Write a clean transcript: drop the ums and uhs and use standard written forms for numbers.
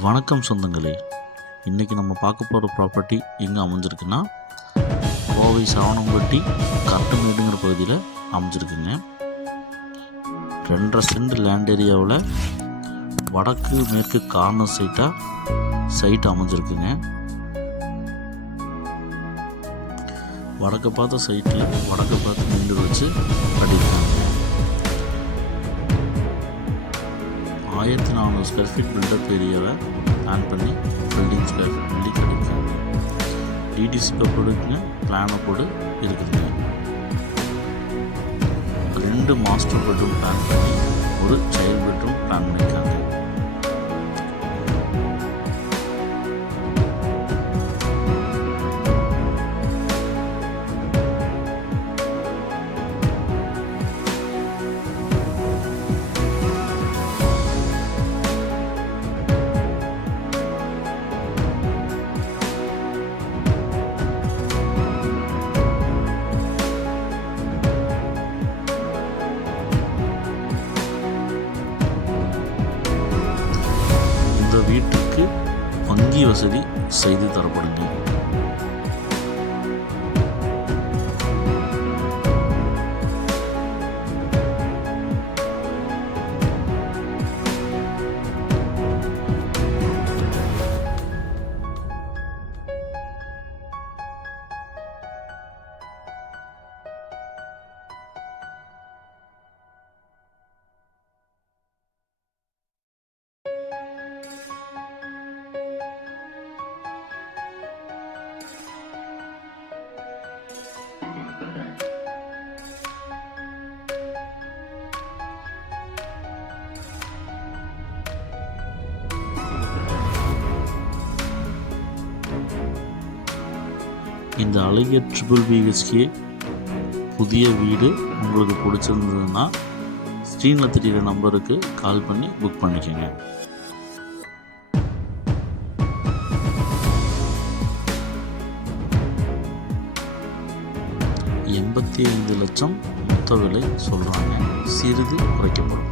வணக்கம் சொந்தங்களே, இன்றைக்கி நம்ம பார்க்க போகிற ப்ராப்பர்ட்டி எங்கே அமைஞ்சிருக்குன்னா கோவை சாவணம்பட்டி கட்டமேடுங்கிற பகுதியில் அமைஞ்சிருக்குங்க. 2.5 சென்ட் லேண்ட் ஏரியாவில் வடக்கு மேற்கு கார்னர் சைட் அமைஞ்சிருக்குங்க. வடக்கு பார்த்த சைட்டில் வடக்கு பார்த்து நின்று வச்சு கட்டியிருக்காங்க. 1400 ஸ்கொயர் ஃபீட் பில்டப் ஏரியாவை பிளான் பண்ணி பில்டிங் ஸ்கொயர் ஃபீட் பில்டிங் கிடைக்குங்க. டிடிசி கப்போடுக்குங்க பிளானை போடு இருக்குதுங்க. 2 மாஸ்டர் பெட்ரூம் பிளான் பண்ணி ஒரு சைல்ட் பெட்ரூம் பிளான் பண்ணியிருக்காங்க. இந்த வீட்டுக்கு வங்கி வசதி செய்து தரப்படுங்க. இந்த அழகிய ட்ரிபிள் பிஹெச்கே புதிய வீடு உங்களுக்கு பிடிச்சிருந்ததுன்னா ஸ்க்ரீனில் தெரிகிற நம்பருக்கு கால் பண்ணி புக் பண்ணிக்கோங்க. 85 லட்சம் மொத்த விலை சொல்கிறாங்க. சிறிது குறைக்கப்படும்.